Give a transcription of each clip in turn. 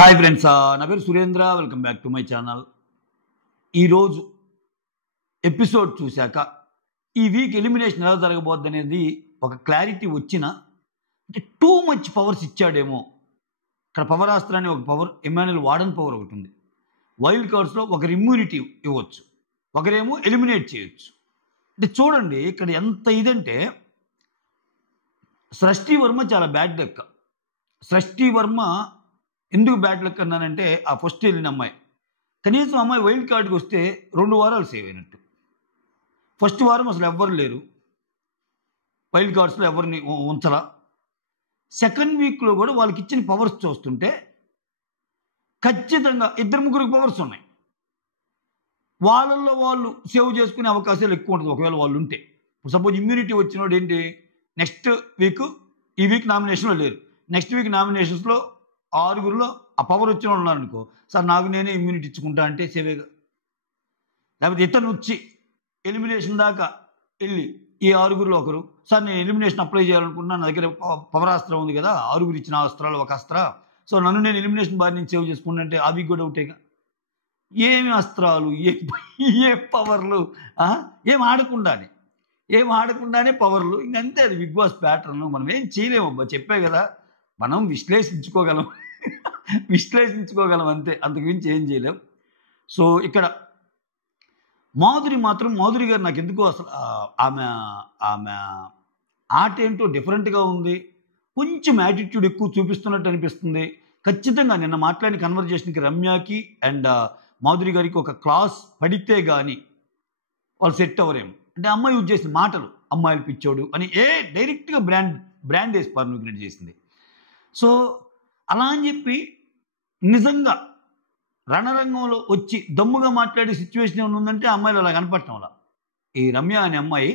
Hi friends, నా పేరు Surendra. Welcome back to my channel. ఈరోజు ఎపిసోడ్ చూశాక ఈ వీక్ ఎలిమినేషన్ ఎలా జరగబోద్ది అనేది ఒక క్లారిటీ వచ్చిన అంటే టూ మచ్ పవర్స్ ఇచ్చాడేమో. ఇక్కడ పవర్ ఆస్త్రాన్ని ఒక పవర్, ఎమాన్యుల్ వార్డన్ పవర్ ఒకటి ఉంది. వైల్డ్ కార్డ్స్లో ఒకరి ఇమ్యూనిటీ ఇవ్వచ్చు, ఒకరేమో ఎలిమినేట్ చేయొచ్చు. అంటే చూడండి ఇక్కడ ఎంత ఇదంటే, సృష్టి వర్మ చాలా బ్యాడ్ లెక్క. సృష్టి వర్మ ఎందుకు బ్యాడ్ లక్ అన్నానంటే, ఆ ఫస్ట్ వెళ్ళిన అమ్మాయి కనీసం అమ్మాయి వైల్డ్ కార్డ్కి వస్తే 2 వారాలు సేవ్ అయినట్టు. ఫస్ట్ వారం అసలు ఎవ్వరు లేరు, వైల్డ్ కార్డ్స్లో ఎవరిని ఉంచరా. సెకండ్ వీక్లో కూడా వాళ్ళకి ఇచ్చిన పవర్స్ చూస్తుంటే ఖచ్చితంగా 2-3 పవర్స్ ఉన్నాయి. వాళ్ళల్లో వాళ్ళు సేవ్ చేసుకునే అవకాశాలు ఎక్కువ ఉంటుంది ఒకవేళ వాళ్ళు ఉంటే. సపోజ్ ఇమ్యూనిటీ వచ్చినోడు ఏంటి, నెక్స్ట్ వీక్, ఈ వీక్ నామినేషన్లో లేరు, నెక్స్ట్ వీక్ నామినేషన్స్లో 6గురిలో ఆ పవర్ వచ్చిన వాళ్ళు ఉన్నారనుకో, సార్ నాకు నేనే ఇమ్యూనిటీ ఇచ్చుకుంటా అంటే సేవేగా. లేకపోతే ఇతను వచ్చి ఎలిమినేషన్ దాకా వెళ్ళి ఈ 6గురిలో ఒకరు, సార్ నేను ఎలిమినేషన్ అప్లై చేయాలనుకుంటున్నాను, నా దగ్గర పవర్ అస్త్రం ఉంది కదా, 6గురు ఇచ్చిన అస్త్రాలు ఒక అస్త్ర, సో నన్ను నేను ఎలిమినేషన్ బారి నుంచి సేవ్ చేసుకుంటా అంటే ఆ వీక్ కూడా అవుతాయిగా. ఏమి అస్త్రాలు, ఏ పవర్లు, ఏం ఆడకుండానే పవర్లు. ఇంకంతే, అది బిగ్ బాస్ ప్యాటర్న్. మనం ఏం చేయలేము అబ్బా, చెప్పే కదా, మనం విశ్లేషించుకోగలం అంతే, అంతకుమించి ఏం చేయలేం. సో ఇక్కడ మాధురి గారు నాకు ఎందుకో అసలు ఆమె ఆట ఏంటో డిఫరెంట్గా ఉంది. కొంచెం యాటిట్యూడ్ ఎక్కువ చూపిస్తున్నట్టు అనిపిస్తుంది. ఖచ్చితంగా నిన్న మాట్లాడిన కన్వర్జేషన్కి రమ్యకి అండ్ మాధురి గారికి ఒక క్లాస్ పడితే కానీ వాళ్ళు సెట్ అవ్వరేమో. అంటే అమ్మాయి యూజ్ చేసిన మాటలు, అమ్మాయిలు పిచ్చోడు అని డైరెక్ట్గా బ్రాండ్ వేసి పర్మిగ్నేట్ చేసింది. సో అలా అని చెప్పి నిజంగా రణరంగంలో వచ్చి దమ్ముగా మాట్లాడే సిచ్యువేషన్ ఏమైనా ఉందంటే అమ్మాయిలు అలా కనపడటం వల్ల. ఈ రమ్య అనే అమ్మాయి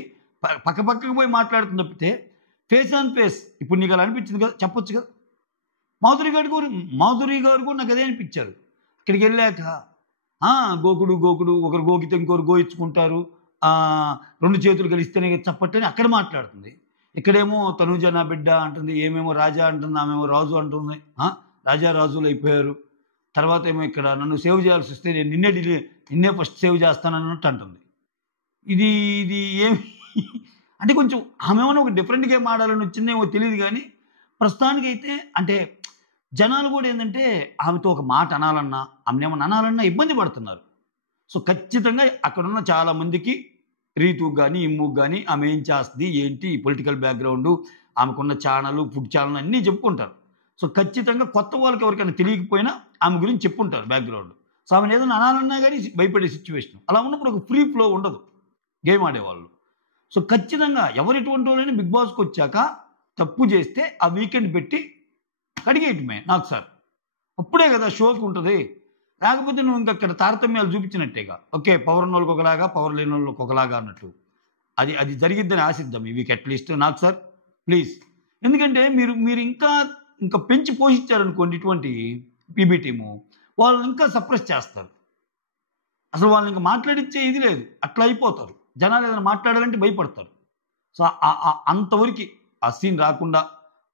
పక్కకు పోయి మాట్లాడుతుంది తప్పితే ఫేస్ ఆన్ ఫేస్ ఇప్పుడు నీకు అలా అనిపించింది కదా, చెప్పొచ్చు కదా. మాధురి గారు కూడా నాకు అదే అనిపించారు. ఇక్కడికి వెళ్ళాక గోకుడు ఒకరు గోకితే ఇంకొకరు గోయించుకుంటారు, 2 చేతులు కలిస్తేనే చప్పట్టని అక్కడ మాట్లాడుతుంది. ఇక్కడేమో తనూజ నా బిడ్డ అంటుంది, ఏమేమో రాజా అంటుంది, ఆమెమో రాజు అంటుంది. రాజులు అయిపోయారు. తర్వాత ఏమో ఇక్కడ నన్ను సేవ్ చేయాల్సి వస్తే నేను నిన్నే ఫస్ట్ సేవ్ చేస్తానన్నట్టు అంటుంది. ఇది ఏమి అంటే కొంచెం ఆమె ఏమైనా ఒక డిఫరెంట్ గేమ్ ఆడాలని వచ్చిందేమో తెలియదు. కానీ ప్రస్తుతానికైతే అంటే జనాలు కూడా ఏంటంటే ఆమెతో ఒక మాట అనాలన్నా, ఆమెనేమన్నా అనాలన్నా ఇబ్బంది పడుతున్నారు. సో ఖచ్చితంగా అక్కడున్న చాలామందికి, రీతుకు కానీ ఇమ్ముకు కానీ ఆమె ఏం చేస్తుంది ఏంటి, పొలిటికల్ బ్యాక్గ్రౌండ్, ఆమెకున్న ఛానల్, ఫుడ్ ఛానల్ అన్నీ చెప్పుకుంటారు. సో ఖచ్చితంగా కొత్త వాళ్ళకి ఎవరికైనా తెలియకపోయినా ఆమె గురించి చెప్పుకుంటారు బ్యాక్గ్రౌండ్. సో ఆమెను ఏదైనా అనాలన్నా కానీ భయపడే సిచ్యువేషన్. అలా ఉన్నప్పుడు ఒక ఫ్రీ ఫ్లో ఉండదు గేమ్ ఆడేవాళ్ళు. సో ఖచ్చితంగా ఎవరు ఎటువంటి వాళ్ళైనా బిగ్ బాస్కి వచ్చాక తప్పు చేస్తే ఆ వీకెండ్ పెట్టి కడిగేయటమే నాకు సార్. అప్పుడే కదా షోకి ఉంటుంది. లేకపోతే నువ్వు ఇంకా అక్కడ తారతమ్యాలు చూపించినట్టేగా. ఓకే, పవర్ ఉన్న వాళ్ళకి ఒకలాగా, పవర్ లేని వాళ్ళకి ఒకలాగా అన్నట్టు. అది జరిగిద్దని ఆశిద్దాం ఈ వీక్ అట్లీస్ట్. నాకు సార్ ప్లీజ్, ఎందుకంటే మీరు ఇంకా పెంచి పోషించారనుకోండి ఇటువంటి పీబీ టీము, వాళ్ళని ఇంకా సప్రెస్ చేస్తారు. అసలు వాళ్ళని ఇంకా మాట్లాడించే ఇది లేదు, అట్లా అయిపోతారు. జనాలు ఏదైనా మాట్లాడాలంటే భయపడతారు. సో అంతవరకు ఆ సీన్ రాకుండా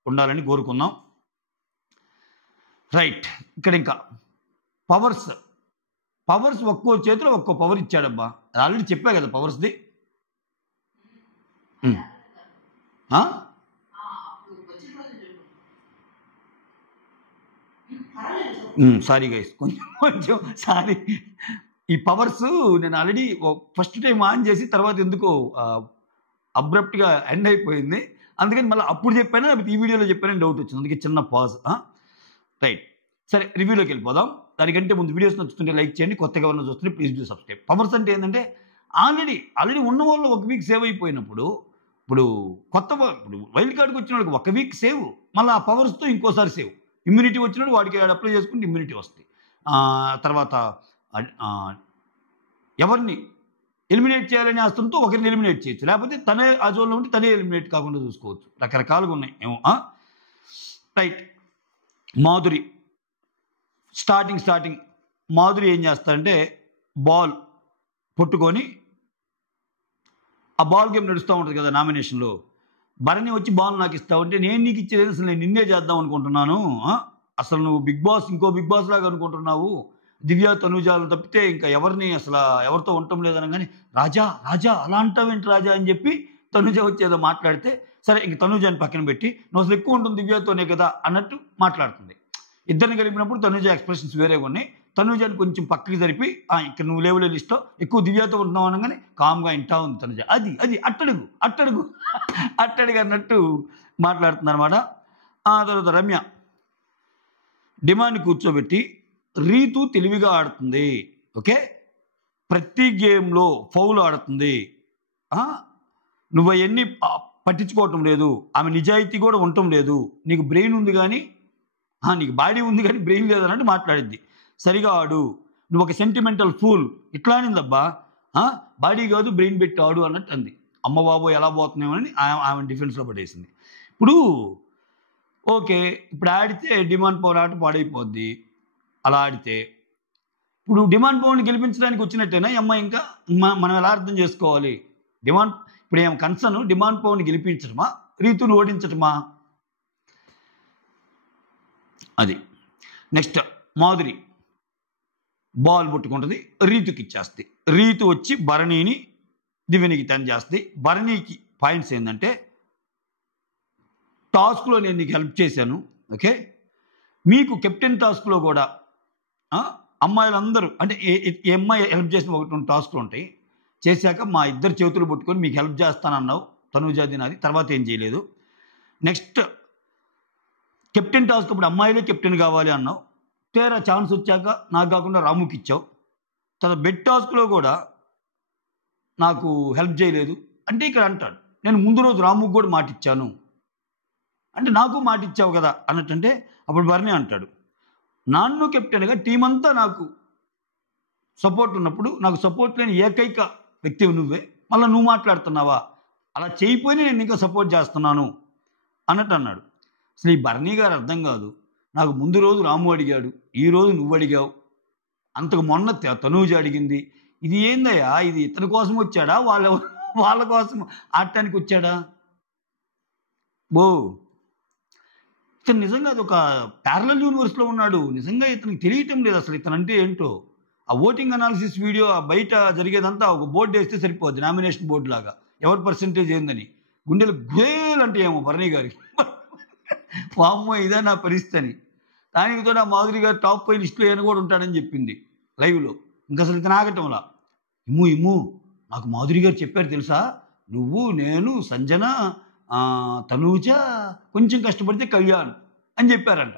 ఉండాలని కోరుకుందాం. రైట్, ఇక్కడ ఇంకా పవర్స్ ఒక్కో చేతిలో ఒక్కో పవర్ ఇచ్చాడబ్బా. ఆల్రెడీ చెప్పా కదా పవర్స్ది. సారీ గైస్, కొంచెం సారీ. ఈ పవర్స్ నేను ఆల్రెడీ ఫస్ట్ టైం ఆన్ చేసి తర్వాత ఎందుకో అబ్రప్ట్గా ఎండ్ అయిపోయింది. అందుకని మళ్ళీ అప్పుడు చెప్పాను, ఈ వీడియోలో చెప్పానని డౌట్ వచ్చింది, అందుకే చిన్న పాజ్. రైట్, సరే రివ్యూలోకి వెళ్ళిపోదాం. దానికంటే ముందు వీడియోస్ నచ్చుతుంటే లైక్ చేయండి, కొత్తగా ఉన్న చూస్తుంటే ప్లీజ్ డూ సబ్స్క్రైబ్. పవర్స్ అంటే ఏంటంటే ఆల్రెడీ ఉన్న వాళ్ళు ఒక వీక్ సేవ్ అయిపోయినప్పుడు, ఇప్పుడు వైల్డ్ కార్డ్కి వచ్చిన వాళ్ళకి ఒక వీక్ సేవ్, మళ్ళీ ఆ పవర్స్తో ఇంకోసారి సేవ్. ఇమ్యూనిటీ వచ్చినప్పుడు వాడికి అప్లై చేసుకుంటే ఇమ్యూనిటీ వస్తుంది. తర్వాత ఎవరిని ఎలిమినేట్ చేయాలనే అస్త్రంతో ఒకరిని ఎలిమినేట్ చేయొచ్చు, లేకపోతే తనే ఆ జోన్లో ఉంటే తనే ఎలిమినేట్ కాకుండా చూసుకోవచ్చు. రకరకాలుగా ఉన్నాయి ఏమో. రైట్, మాధురి స్టార్టింగ్ మాధురి ఏం చేస్తారంటే, బాల్ పట్టుకొని ఆ బాల్ గేమ్ నడుస్తూ ఉంటుంది కదా నామినేషన్లో, భరణి వచ్చి బాల్ నాకు ఇస్తావు అంటే, నేను నీకు ఇచ్చేది అసలు నేను నిన్నే చేద్దాం అనుకుంటున్నాను, అసలు నువ్వు బిగ్ బాస్ ఇంకో బిగ్ బాస్ లాగా అనుకుంటున్నావు, దివ్య తనుజాలు తప్పితే ఇంకా ఎవరిని అసలు ఎవరితో ఉండటం లేదనగానే, రాజా రాజా అలా అంటావేంటి రాజా అని చెప్పి తనుజ వచ్చి ఏదో మాట్లాడితే, సరే ఇంక తనుజాని పక్కన పెట్టి నువ్వు అసలు ఎక్కువ ఉంటుంది దివ్యతోనే కదా అన్నట్టు మాట్లాడుతుంది. ఇద్దరిని కలిపినప్పుడు తనుజ ఎక్స్ప్రెషన్స్ వేరేగా ఉన్నాయి. తనుజాని కొంచెం పక్కకి జరిపి ఇక్కడ నువ్వు లేవులే లిస్ట్లో ఎక్కువ దివ్యతో ఉంటున్నావు అనగానే కామ్గా ఇంటా ఉంది తనుజ. అది అది అట్టడుగు అట్టడుగు అట్టడుగు అన్నట్టు మాట్లాడుతుంది అనమాట. ఆ తర్వాత రమ్య డిమాండ్ కూర్చోబెట్టి రీతు తెలివిగా ఆడుతుంది, ఓకే, ప్రతి గేమ్లో ఫౌల్ ఆడుతుంది, నువ్వు అవన్నీ పట్టించుకోవటం లేదు, ఆమె నిజాయితీ కూడా ఉండటం లేదు, నీకు బ్రెయిన్ ఉంది కానీ నీకు బాడీ ఉంది కానీ బ్రెయిన్ లేదన్నట్టు మాట్లాడిద్ది. సరిగా ఆడు, నువ్వు ఒక సెంటిమెంటల్ ఫూల్, ఇట్లా అనిందబ్బా, బాడీ కాదు బ్రెయిన్ పెట్టి ఆడు అన్నట్టు అంది. అమ్మ బాబు ఎలా పోతున్నామని ఆమె డిఫెన్స్లో పడేసింది. ఇప్పుడు ఓకే, ఇప్పుడు ఆడితే డిమాండ్ పవర్ ఆట పాడైపోద్ది. అలా ఆడితే ఇప్పుడు డిమాండ్ పవర్ని గెలిపించడానికి వచ్చినట్టేనా ఈ అమ్మాయి? ఇంకా మనం ఎలా అర్థం చేసుకోవాలి? డిమాండ్ ఇప్పుడు ఏం కన్సర్న్ డిమాండ్ పవర్ని గెలిపించటమా, రీతుని ఓడించటమా? అది. నెక్స్ట్ మాధురి బాల్ పుట్టుకుంటుంది, రీతుకి ఇచ్చేస్తుంది. రీతు వచ్చి భరణిని దివ్యనికి టర్న్ చేస్తుంది. భరణికి పాయింట్స్ ఏంటంటే, టాస్క్లో నేను నీకు హెల్ప్ చేశాను, ఓకే, మీకు కెప్టెన్ టాస్క్లో కూడా అమ్మాయిలందరూ అంటే ఏ అమ్మాయి హెల్ప్ చేసిన 1-2 టాస్క్లు ఉంటాయి, చేశాక మా ఇద్దరు చేతులు పట్టుకొని మీకు హెల్ప్ చేస్తానన్నావు తనుజా దినాది, తర్వాత ఏం చేయలేదు. నెక్స్ట్ కెప్టెన్ టాస్క్ అప్పుడు అమ్మాయిలే కెప్టెన్ కావాలి అన్నావు, తేరా ఛాన్స్ వచ్చాక నాకు కాకుండా రాముకి ఇచ్చావు. తర్వాత బెడ్ టాస్క్లో కూడా నాకు హెల్ప్ చేయలేదు అంటే ఇక్కడ అంటాడు, నేను ముందు రోజు రాముకి కూడా మాట ఇచ్చాను అంటే నాకు మాట ఇచ్చావు కదా అన్నట్టంటే, అప్పుడు భరణి అంటాడు, నన్ను కెప్టెన్గా టీం అంతా నాకు సపోర్ట్ ఉన్నప్పుడు నాకు సపోర్ట్ లేని ఏకైక వ్యక్తివి నువ్వే, మళ్ళీ నువ్వు మాట్లాడుతున్నావా, అలా చేయకపోయినా నేను ఇంకా సపోర్ట్ చేస్తున్నాను అన్నట్టు అన్నాడు. అసలు ఈ భరణి గారు అర్థం కాదు, నాకు ముందు రోజు రాము అడిగాడు, ఈరోజు నువ్వు అడిగావు, అంతకు మొన్న తనూజ అడిగింది, ఇది ఏందయ్యా, ఇది ఇతని కోసం వచ్చాడా వాళ్ళ కోసం ఆడటానికి వచ్చాడా? బో ఇతను నిజంగా అది ఒక ప్యారలల్ యూనివర్స్లో ఉన్నాడు. నిజంగా ఇతనికి తెలియటం లేదు అసలు ఇతను అంటే ఏంటో. ఆ ఓటింగ్ అనాలిసిస్ వీడియో బయట జరిగేదంతా ఒక బోర్డు వేస్తే సరిపోద్ది, నామినేషన్ బోర్డు లాగా, ఎవరి పర్సెంటేజ్ ఏందని. గుండెలు గేలు అంటే ఏమో భరణి గారికి, వామ్మో ఇదే నా పరిస్థితి అని. దానికితో నా మాధురి గారు టాప్ 5 లిస్టులో ఏమైనా కూడా ఉంటాడని చెప్పింది లైవ్లో. ఇంకా అసలు ఇతను ఆగటంలా, ఇమ్ము నాకు మాధురి గారు చెప్పారు తెలుసా, నువ్వు నేను సంజన తనూజ కొంచెం కష్టపడితే కళ్యాణ్ అని చెప్పారంట,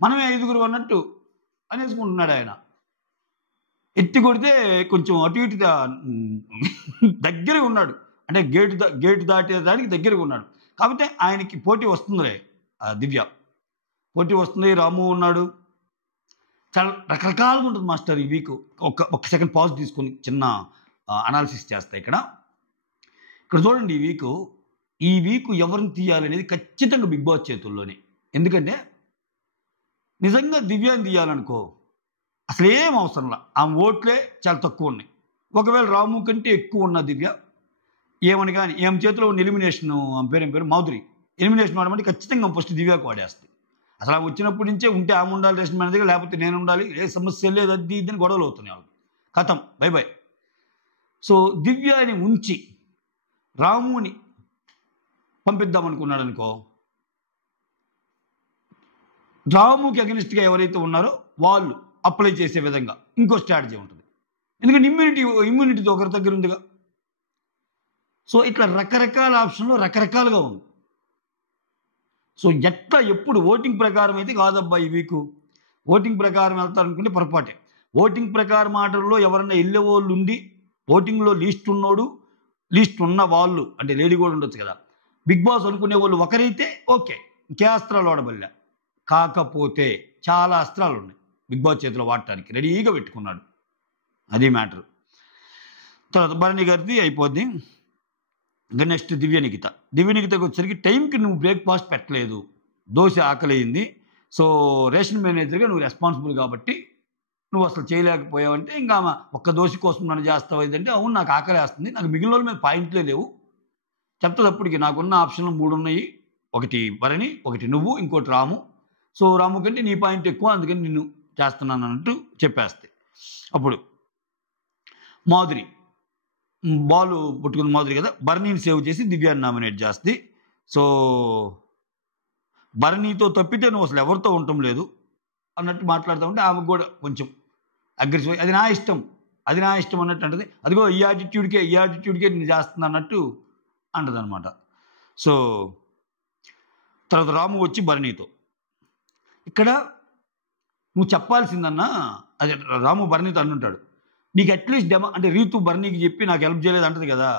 మనమే 5గురు అన్నట్టు అనేసుకుంటున్నాడు ఆయన. ఎత్తి కొడితే కొంచెం అటు ఇటు దగ్గరగా ఉన్నాడు, అంటే గేటు దాటేదానికి దగ్గరగా ఉన్నాడు. కాకపోతే ఆయనకి పోటీ వస్తుందిలే, దివ్య పోటీ వస్తుంది, రాము ఉన్నాడు, చాలా రకరకాలుగా ఉంటుంది మాస్టర్. ఈ వీక్ ఒక సెకండ్ పాజ్ తీసుకొని చిన్న అనాలిసిస్ చేస్తా. ఇక్కడ చూడండి, ఈ వీక్ ఎవరిని తీయాలనేది ఖచ్చితంగా బిగ్ బాస్ చేతుల్లోనే. ఎందుకంటే నిజంగా దివ్యాన్ని తీయాలనుకో అసలు ఏం అవసరంలా, ఆమె ఓట్లే చాలా తక్కువ ఉన్నాయి. ఒకవేళ రాము కంటే ఎక్కువ ఉన్న దివ్య ఏమని కానీ ఏం చేతిలో ఉన్న ఎలిమినేషన్, పేరు మాధురి ఎలిమినేషన్ వాడమంటే ఖచ్చితంగా ఫస్ట్ దివ్యకు వాడేస్తుంది. అసలు ఆమె వచ్చినప్పటి నుంచే ఉంటే ఆమె ఉండాలి రేషన్ మేనేజర్, లేకపోతే నేను ఉండాలి, ఏ సమస్య లేదు, అది ఇదని గొడవలు అవుతున్నాయి ఆమె. కథం బై బై. సో దివ్యాని ఉంచి రాముని పంపిద్దామనుకున్నాడు అనుకో, రాముకి అగెనిస్ట్గా ఎవరైతే ఉన్నారో వాళ్ళు అప్లై చేసే విధంగా ఇంకో స్ట్రాటజీ ఉంటుంది. ఎందుకంటే ఇమ్యూనిటీతో ఒకరి దగ్గర ఉందిగా. సో ఇట్లా రకరకాల ఆప్షన్లు రకరకాలుగా ఉంది. సో ఎట్లా ఎప్పుడు ఓటింగ్ ప్రకారం అయితే కాదబ్బా ఈ వీకు, ఓటింగ్ ప్రకారం వెళ్తారనుకుంటే పొరపాటే. ఓటింగ్ ప్రకారం ఆటల్లో ఎవరన్నా వెళ్ళే వాళ్ళు ఉండి ఓటింగ్లో లీస్ట్ ఉన్న వాళ్ళు అంటే లేడీ కూడా ఉండొచ్చు కదా, బిగ్ బాస్ అనుకునే వాళ్ళు ఒకరైతే ఓకే, ఇంకే అస్త్రాలు వాడబల్లా. కాకపోతే చాలా అస్త్రాలు ఉన్నాయి బిగ్ బాస్ చేతిలో వాడటానికి రెడీగా పెట్టుకున్నాడు, అది మ్యాటర్. తర్వాత భరణి గారిది అయిపోద్ది. ఇంకా నెక్స్ట్ దివ్యనికితకు వచ్చేసరికి టైంకి నువ్వు బ్రేక్ఫాస్ట్ పెట్టలేదు, దోశ ఆకలియింది, సో రేషన్ మేనేజర్గా నువ్వు రెస్పాన్సిబుల్ కాబట్టి నువ్వు అసలు చేయలేకపోయావంటే, ఇంకా ఒక్క దోశ కోసం నన్ను చేస్తావు ఇదంటే, అవును నాకు ఆకలి వేస్తుంది, నాకు మిగిలిన వాళ్ళ మీద పాయింట్లే లేవు చెప్తాదప్పటికి. నాకున్న ఆప్షన్లు 3 ఉన్నాయి, ఒకటి భరణి, ఒకటి నువ్వు, ఇంకోటి రాము. సో రాము కంటే నీ పాయింట్ ఎక్కువ, అందుకని నిన్ను చేస్తున్నాను అన్నట్టు చెప్పేస్తే, అప్పుడు మాధురి బాల్ పట్టుకున్న మాధురి కదా, భరణిని సేవ్ చేసి దివ్యాన్ని నామినేట్ చేస్తే, సో భరణితో తప్పితే నువ్వు అసలు ఎవరితో ఉండటం లేదు అన్నట్టు మాట్లాడుతూ ఉంటే ఆమెకు కూడా కొంచెం అగ్రెసివ్, అది నా ఇష్టం అన్నట్టు అంటది. అదిగో ఈ యాటిట్యూడ్కే నేను చేస్తున్నా అన్నట్టు అంటది అనమాట. సో తర్వాత రాము వచ్చి భరణితో, ఇక్కడ నువ్వు చెప్పాల్సిందన్నా, అదే రాము భరణితో అంటుంటాడు, నీకు అట్లీస్ట్ అంటే రీతు భరణికి చెప్పి నాకు హెల్ప్ చేయలేదు అంటది కదా,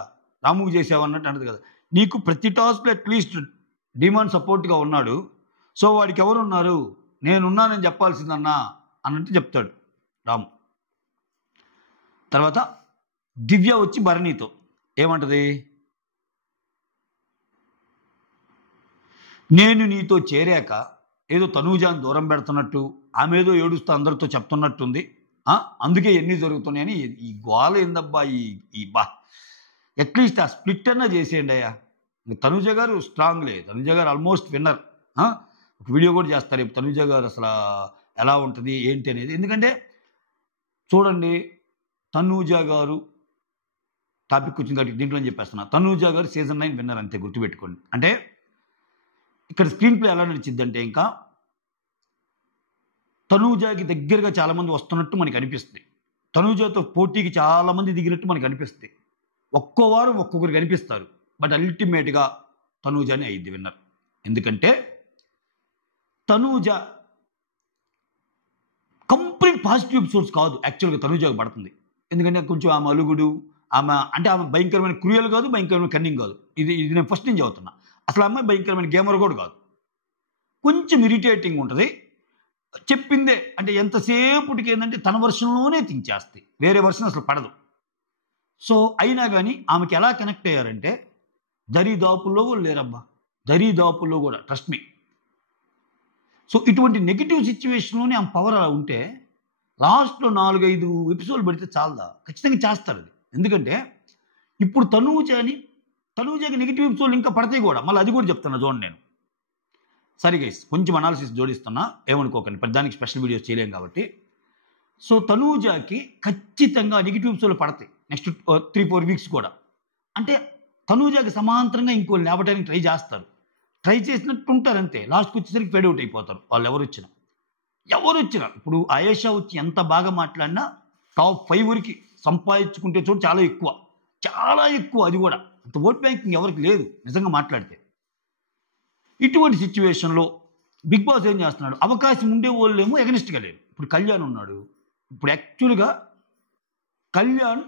రాముకి చేసావు అన్నట్టు అంటది కదా, నీకు ప్రతి టాస్క్లో అట్లీస్ట్ డిమాండ్ సపోర్ట్గా ఉన్నాడు, సో వాడికి ఎవరున్నారు, నేనున్నానని చెప్పాల్సిందన్నా అన్నట్టు చెప్తాడు రాము. తర్వాత దివ్య వచ్చి భరణితో ఏమంటది, నేను నీతో చేరాక ఏదో తనూజాని దూరం పెడుతున్నట్టు, ఆమె ఏదో ఏడుస్తూ అందరితో చెప్తున్నట్టుంది, అందుకే ఎన్ని జరుగుతున్నాయని. ఈ గోల ఏందబ్బా, ఈ బా అట్లీస్ట్ ఆ స్ప్లిట్ అన్నా చేసేయండి అయ్యా. తనూజ గారు స్ట్రాంగ్లే, తనూజ గారు ఆల్మోస్ట్ విన్నర్. ఒక వీడియో కూడా చేస్తారు రేపు తనూజ గారు అసలు ఎలా ఉంటుంది ఏంటి అనేది. ఎందుకంటే చూడండి, తనూజ గారు టాపిక్ వచ్చింది కాబట్టి దీంట్లో చెప్పేస్తున్నా, తనూజ గారు సీజన్ 9 విన్నర్, అంతే గుర్తుపెట్టుకోండి. అంటే ఇక్కడ స్క్రీన్ ప్లే ఎలా నడిచిద్దంటే, ఇంకా తనూజకి దగ్గరగా చాలామంది వస్తున్నట్టు మనకి అనిపిస్తుంది, తనూజతో పోటీకి చాలామంది దిగినట్టు మనకి అనిపిస్తుంది, ఒక్కో వారం ఒక్కొక్కరు కనిపిస్తారు, బట్ అల్టిమేట్గా తనూజనే అయ్యింది విన్నర్. ఎందుకంటే తనూజ కంప్లీట్ పాజిటివ్ ఎపిసోడ్స్ కాదు యాక్చువల్గా తనూజకు పడుతుంది. ఎందుకంటే కొంచెం ఆమె అలుగుడు, ఆమె భయంకరమైన క్రూయల్ కాదు, భయంకరమైన కన్నింగ్ కాదు, ఇది నేను ఫస్ట్ నుంచి చదువుతున్నా. అసలు అమ్మాయి భయంకరమైన గేమర్ కూడా కాదు, కొంచెం ఇరిటేటింగ్ ఉంటుంది, చెప్పిందే అంటే ఎంతసేపటికి ఏంటంటే తన వర్షన్లోనే థింక్ చేస్తాయి, వేరే వర్షన్ అసలు పడదు. సో అయినా కానీ ఆమెకి ఎలా కనెక్ట్ అయ్యారంటే, దరిదాపుల్లో కూడా లేరబ్బా, దరిదాపుల్లో కూడా, ట్రస్ట్ మీ. సో ఇటువంటి నెగిటివ్ సిచ్యువేషన్లోనే ఆమె పవర్ అలా ఉంటే, లాస్ట్లో 4-5 ఎపిసోడ్లు పెడితే చాలదా, ఖచ్చితంగా చేస్తారు అది. ఎందుకంటే ఇప్పుడు తనూజకి నెగిటివ్ ఎపిసోడ్లు ఇంకా పడతాయి కూడా, మళ్ళీ అది కూడా చెప్తున్నా చూడండి నేను. సరే గైస్, కొంచెం అనాలిసిస్ జోడిస్తున్నా, ఏమనుకోకండి, పెద్దానికి స్పెషల్ వీడియోస్ చేయలేం కాబట్టి. సో తనూజకి ఖచ్చితంగా నెగిటివ్ ఎపిసోడ్లు పడతాయి నెక్స్ట్ 3-4 వీక్స్ కూడా. అంటే తనూజకి సమాంతరంగా ఇంకోళ్ళు లేవడానికి ట్రై చేస్తారు, ట్రై చేసినట్టు ఉంటారు అంతే, లాస్ట్కి వచ్చేసరికి ఫేడ్ అవుట్ అయిపోతారు వాళ్ళు ఎవరు వచ్చినా. ఇప్పుడు ఆయేషా వచ్చి ఎంత బాగా మాట్లాడినా టాప్ 5 వరకు సంపాదించుకుంటే చోటు చాలా ఎక్కువ, అది కూడా అంత ఓట్ బ్యాంకింగ్ ఎవరికి లేదు నిజంగా మాట్లాడితే. ఇటువంటి సిచ్యువేషన్లో బిగ్ బాస్ ఏం చేస్తున్నాడు, అవకాశం ఉండే వాళ్ళేమో ఎగనిస్ట్గా లేరు. ఇప్పుడు కళ్యాణ్ ఉన్నాడు, ఇప్పుడు యాక్చువల్గా కళ్యాణ్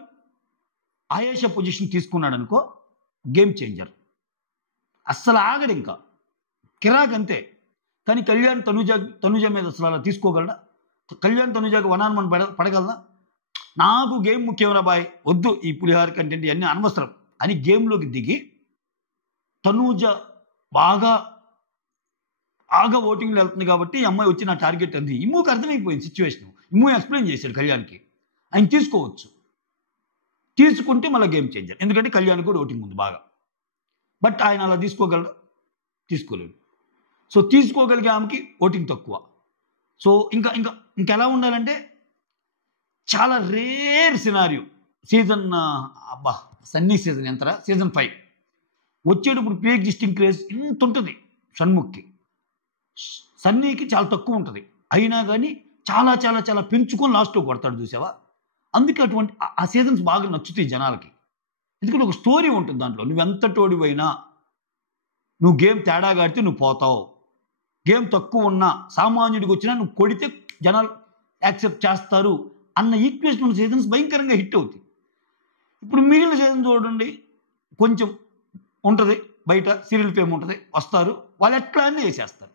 ఆయేషా పొజిషన్ తీసుకున్నాడు అనుకో, గేమ్ చేంజర్, అస్సలు ఆగడు, ఇంకా కిరాక్ అంతే. కానీ కళ్యాణ్ తనూజ మీద అసలు అలా తీసుకోగలడా, కళ్యాణ్ తనూజకి 1-on-1 పడగలదా, నాకు గేమ్ ముఖ్యంరా బాయ్, వద్దు ఈ పులిహార కంటెంట్ ఇవన్నీ అనవసరం అని గేమ్లోకి దిగి తనూజ బాగా ఓటింగ్లో వెళ్తుంది కాబట్టి ఈ అమ్మాయి వచ్చి నా టార్గెట్ అది. ఇమ్ముకి అర్థమైపోయింది సిచ్యువేషన్, ఇమ్ము ఎక్స్ప్లెయిన్ చేశాడు కళ్యాణ్కి, ఆయన తీసుకోవచ్చు, తీసుకుంటే మళ్ళీ గేమ్ చేంజర్. ఎందుకంటే కళ్యాణ్ కూడా ఓటింగ్ ఉంది బాగా, బట్ ఆయన అలా తీసుకోగలడు, తీసుకోలేడు. సో తీసుకోగలిగే ఆమెకి ఓటింగ్ తక్కువ. సో ఇంకెలా ఉండాలంటే, చాలా rare scenario season Sunny season ఎంతరా, సీజన్ 5 వచ్చేటప్పుడు ప్రీ ఎగ్జిస్టింగ్ క్రేజ్ ఇంత ఉంటుంది షణ్ముఖ్కి, సన్నీకి చాలా తక్కువ ఉంటుంది, అయినా కానీ చాలా పెంచుకొని లాస్ట్లో కొడతాడు చూసావా. అందుకే అటువంటి ఆ సీజన్స్ బాగా నచ్చుతాయి జనాలకి, ఎందుకంటే ఒక స్టోరీ ఉంటుంది దాంట్లో. నువ్వెంత తోడివైనా, నువ్వు గేమ్ తేడాగా ఆడితే నువ్వు పోతావు, గేమ్ తక్కువ ఉన్నా సామాన్యుడికి వచ్చినా నువ్వు కొడితే జనాలు యాక్సెప్ట్ చేస్తారు అన్న ఈక్వేషన్ ఉన్న సీజన్స్ భయంకరంగా హిట్ అవుతాయి. ఇప్పుడు మిగిలిన సీజన్ చూడండి, కొంచెం ఉంటుంది, బయట సీరియల్ ఫేమ్ ఉంటుంది, వస్తారు వాళ్ళు ఎట్లా అన్నీ వేసేస్తారు,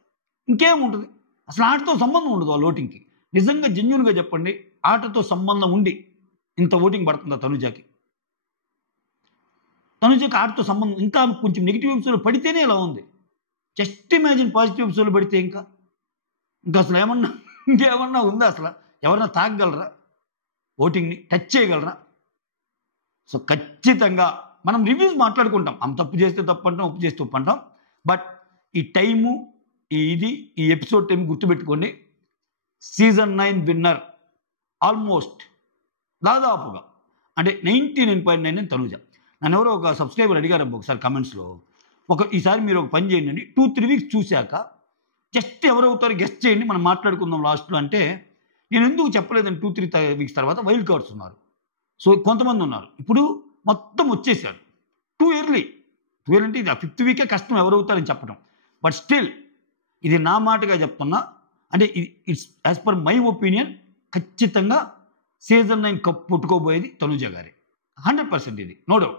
ఇంకేముంటుంది అసలు, ఆటతో సంబంధం ఉండదు వాళ్ళ ఓటింగ్కి. నిజంగా జెన్యూన్గా చెప్పండి, ఆటతో సంబంధం ఉండి ఇంత ఓటింగ్ పడుతుందా తనూజకి ఆటతో సంబంధం, ఇంకా కొంచెం నెగిటివ్ ఎపిసోడ్లు పడితేనే ఇలా ఉంది. జస్ట్ ఇమాజిన్ పాజిటివ్ ఎపిసోడ్లు పడితే ఇంకా అసలు ఇంకేమన్నా ఉందా, అసలు ఎవరన్నా తాగగలరా, ఓటింగ్ని టచ్ చేయగలరా? సో ఖచ్చితంగా మనం రివ్యూస్ మాట్లాడుకుంటాం, ఆమె తప్పు చేస్తే తప్పు అంటాం, ఒప్పు చేస్తే ఒప్పు అంటాం, బట్ ఈ టైము ఈ ఎపిసోడ్ టైం గుర్తుపెట్టుకోండి. సీజన్ 9 విన్నర్ ఆల్మోస్ట్ దాదాపుగా అంటే 99.9 తనూజ. నన్ను ఎవరో ఒక సబ్స్క్రైబర్ అడిగారు ఒకసారి కమెంట్స్లో, ఈసారి మీరు ఒక పని చేయండి, 2-3 వీక్స్ చూశాక జస్ట్ ఎవరవుతారు గెస్ట్ చేయండి, మనం మాట్లాడుకుందాం లాస్ట్లో అంటే, నేను ఎందుకు చెప్పలేదని 2-3 వీక్స్ తర్వాత వైల్డ్ కార్డ్స్ ఉన్నారు. సో కొంతమంది ఉన్నారు, ఇప్పుడు మొత్తం వచ్చేసారు. టూ ఇయర్లీ అంటే ఇది 5th వీకే కష్టం ఎవరవుతారని చెప్పడం. బట్ స్టిల్ ఇది నా మాటగా చెప్తున్నా, అంటే it's as per my opinion ఖచ్చితంగా సీజన్ 9 కప్ పుట్టుకోబోయేది తనూజ గారే, 100% ఇది నో డౌట్.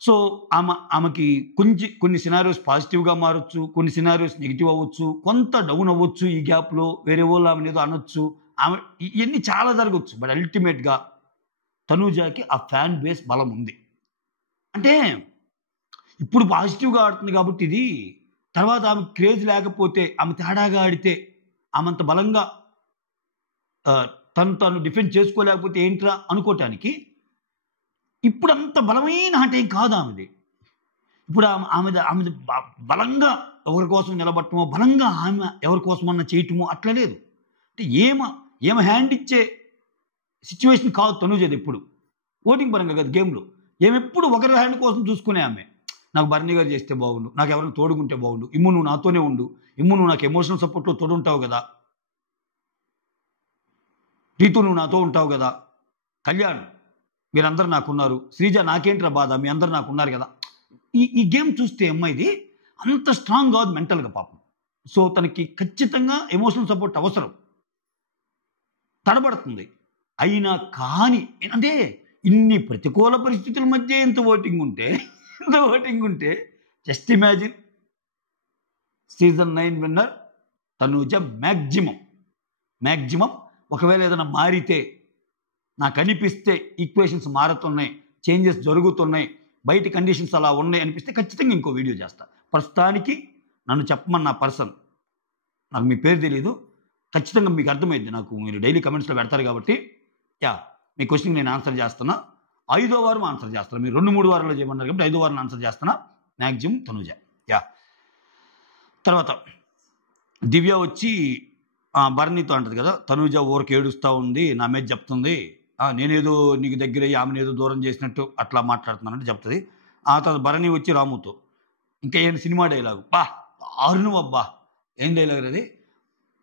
సో ఆమెకి కొన్ని సినారియోస్ పాజిటివ్గా మారచ్చు, కొన్ని సినారియోస్ నెగిటివ్ అవ్వచ్చు, కొంత డౌన్ అవ్వచ్చు, ఈ గ్యాప్లో వేరే వాళ్ళు ఆమెను ఏదో అనొచ్చు, ఆమె ఇవన్నీ చాలా జరగవచ్చు. బట్ అల్టిమేట్గా తనూజకి ఆ ఫ్యాన్ బేస్ బలం ఉంది. అంటే ఇప్పుడు పాజిటివ్గా ఆడుతుంది కాబట్టి ఇది, తర్వాత ఆమె క్రేజ్ లేకపోతే, ఆమె తేడాగా ఆడితే, ఆమెంత బలంగా తను డిఫెండ్ చేసుకోలేకపోతే ఏంట్రా అనుకోవటానికి ఇప్పుడు అంత బలమైన ఆట ఏం కాదు ఆమెది. ఇప్పుడు ఆమెది బలంగా ఎవరి కోసం నిలబట్టమో, బలంగా ఆమె ఎవరి కోసమన్నా చేయటమో అట్లా లేదు. అంటే ఏమ హ్యాండ్ ఇచ్చే సిచ్యువేషన్ కాదు తనూజది. ఎప్పుడు ఓటింగ్ పరంగా కదా, గేమ్లో ఎప్పుడు ఒకరి హ్యాండ్ కోసం చూసుకునే ఆమె. నాకు భరణి గారు చేస్తే బాగుండు, నాకు ఎవరైనా తోడుకుంటే బాగుండు, ఇమ్ము నువ్వు నాతోనే ఉండు, ఇమ్ము నువ్వు నాకు ఎమోషనల్ సపోర్ట్లో తోడుంటావు కదా, రీతు నువ్వు నాతో ఉంటావు కదా, కళ్యాణ్ మీరందరూ నాకున్నారు, శ్రీజ నాకేంట్రా బాధ మీ అందరు నాకున్నారు కదా. ఈ గేమ్ చూస్తే అమ్మాయిది అంత స్ట్రాంగ్ కాదు మెంటల్గా పాపం. సో తనకి ఖచ్చితంగా ఎమోషనల్ సపోర్ట్ అవసరం. తడబడుతుంది అయినా కానీ, అంటే ఇన్ని ప్రతికూల పరిస్థితుల మధ్య ఇంత ఓటింగ్ ఉంటే just imagine season 9 winner Tanuja. Maximum ఒకవేళ ఏదైనా మారితే, నాకు అనిపిస్తే ఈక్వేషన్స్ మారుతున్నాయి, చేంజెస్ జరుగుతున్నాయి, బయట కండిషన్స్ అలా ఉన్నాయి అనిపిస్తే ఖచ్చితంగా ఇంకో వీడియో చేస్తా. ప్రస్తుతానికి నన్ను చెప్పమన్న పర్సన్, నాకు మీ పేరు తెలీదు, ఖచ్చితంగా మీకు అర్థమైంది, నాకు మీరు డైలీ కమెంట్స్లో పెడతారు కాబట్టి మీ క్వశ్చన్కి నేను ఆన్సర్ చేస్తున్నా. 5వ వారం ఆన్సర్ చేస్తాను. మీరు 2-3 వారాల్లో చేయమన్నారు కాబట్టి 5వ వారం ఆన్సర్ చేస్తున్నా. మ్యాక్సిమం తనూజ. తర్వాత దివ్య వచ్చి భరణితో అంటది కదా, తనూజ ఊరికి ఏడుస్తూ ఉంది, నా మీద చెప్తుంది, నేనేదో నీకు దగ్గర అయ్యి ఆమెను ఏదో దూరం చేసినట్టు అట్లా మాట్లాడుతున్నానంటే చెప్తుంది. ఆ తర్వాత భరణి వచ్చి రాముతో, ఇంకా ఏం సినిమా డైలాగు, అరుణు అబ్బా ఏం డైలాగ్ అది,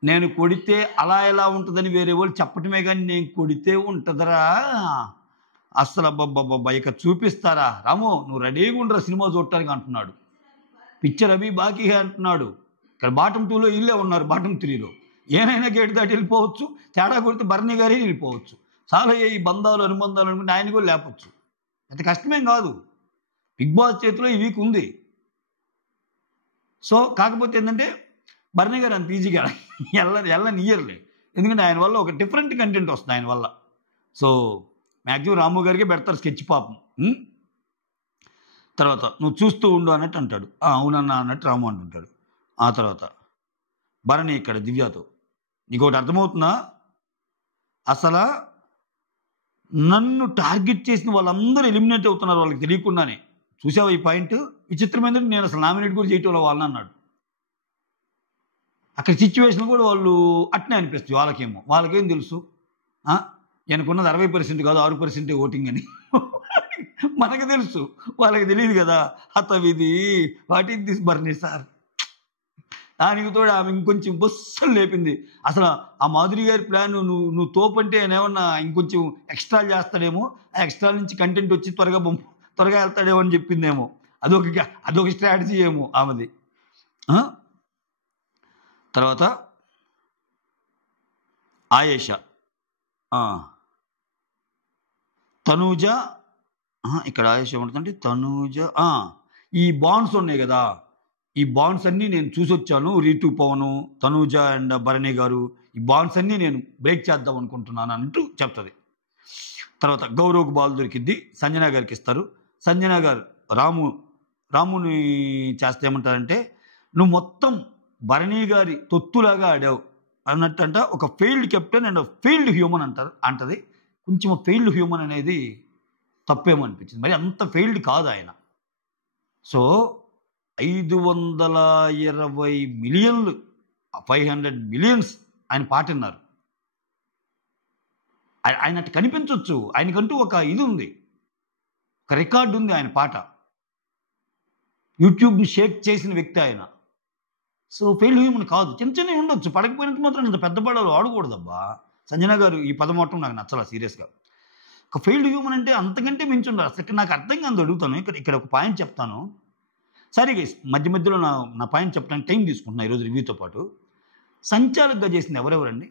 నేను కొడితే అలా ఎలా ఉంటుందని వేరే వాళ్ళు చెప్పటమే కానీ నేను కొడితే ఉంటుందరా, అస్సలు అబ్బబ్బబ్బబ్బా ఇక చూపిస్తారా రాము, నువ్వు రెడీగా ఉండరా సినిమా చూడటానికి అంటున్నాడు. పిక్చర్ అవి బాకీ అంటున్నాడు. ఇక్కడ బాటం 2లో ఇల్లే ఉన్నారు, బాటం 3లో ఏనైనా గేటు దాటి వెళ్ళిపోవచ్చు, తేడా కొడితే భరణి గారే వెళ్ళిపోవచ్చు. చాలా ఈ బంధాలు అనుబంధాలు అనుకుంటే ఆయన కూడా లేపచ్చు, అంత కష్టమేం కాదు. బిగ్ బాస్ చేతిలో ఈ వీక్ ఉంది. సో కాకపోతే ఏంటంటే భరణి గారు అంత ఈజీగా వెళ్ళనియ్యర్లే, ఎందుకంటే ఆయన వల్ల ఒక డిఫరెంట్ కంటెంట్ వస్తుంది ఆయన వల్ల. సో మ్యాక్సిమం రాము గారికి పెడతారు స్కెచ్ పాపం. తర్వాత నువ్వు చూస్తూ ఉండు అన్నట్టు అంటాడు, అవునన్నా అన్నట్టు రాము అంటుంటాడు. ఆ తర్వాత భరణి ఇక్కడ దివ్యతో, నీకు ఒకటి అర్థమవుతుందా, అసలు నన్ను టార్గెట్ చేసిన వాళ్ళందరూ ఎలిమినేట్ అవుతున్నారు వాళ్ళకి తెలియకుండానే. చూసావా ఈ పాయింట్? విచిత్రమైందంటే నేను అసలు నామినేట్ కూడా చేయటం వాళ్ళని అన్నాడు. అక్కడ సిచ్యువేషన్ కూడా వాళ్ళు అట్నే అనిపిస్తుంది వాళ్ళకేం తెలుసు, ఎనుకున్నది 60% కాదు 6% ఓటింగ్ అని మనకు తెలుసు, వాళ్ళకి తెలియదు కదా. హతవిధి what is this Bharani sir. దానికి తోడు ఆమె ఇంకొంచెం బొస్సలు లేపింది. అసలు ఆ మాధురి గారి ప్లాన్ నువ్వు తోపంటే ఏమన్నా ఇంకొంచెం ఎక్స్ట్రా చేస్తాడేమో, ఆ ఎక్స్ట్రా నుంచి కంటెంట్ వచ్చి త్వరగా వెళ్తాడేమో అని చెప్పిందేమో. అదొక స్ట్రాటజీ ఏమో ఆమెది. తర్వాత ఆయేషా, తనూజ, ఇక్కడ ఆయేషా ఏమంటుందంటే తనూజ ఈ బాండ్స్ ఉన్నాయి కదా, ఈ బాండ్స్ అన్నీ నేను చూసొచ్చాను, రీతు పవను తనూజ అండ్ భరణి గారు, ఈ బాండ్స్ అన్నీ నేను బ్రేక్ చేద్దాం అనుకుంటున్నాను అంటూ చెప్తుంది. తర్వాత గౌరవ్కి బాల్ దొరికిద్ది, సంజన గారికి ఇస్తారు. సంజన గారు రాముని చేస్తే ఏమంటారంటే, నువ్వు మొత్తం భరణి గారి తొత్తులాగా ఆడావు అన్నట్టంట. ఒక failed captain and failed human అంటది. కొంచెం ఫెయిల్డ్ హ్యూమన్ అనేది తప్పేమో అనిపించింది, మరి అంత ఫెయిల్డ్ కాదు ఆయన. సో 520 మిలియన్లు 500 మిలియన్స్ ఆయన పాట విన్నారు. ఆయన అటు కనిపించవచ్చు, ఆయనకంటూ ఒక ఇది ఉంది, ఒక రికార్డు ఉంది ఆయన పాట. యూట్యూబ్ని షేక్ చేసిన వ్యక్తి ఆయన. సో ఫెయిల్ హ్యూమన్ కాదు, చిన్న చిన్నవి ఉండొచ్చు, పడకపోయినంత మాత్రం ఇంత పెద్ద పడాలు ఆడకూడదబ్బా. సంజన గారు ఈ పదం అవటం నాకు నచ్చలా సీరియస్గా. ఒక ఫెయిల్డ్ హ్యూమన్ అంటే అంతకంటే మించి ఉండాలి. అసలు నాకు అర్థం కాదు, అడుగుతాను. ఇక్కడ ఒక పాయింట్ చెప్తాను. సరే గైస్, మధ్య మధ్యలో నా పాయింట్ చెప్పడానికి టైం తీసుకుంటున్నా ఈరోజు రివ్యూతో పాటు. సంచాలకుగా చేసింది ఎవరెవరండి?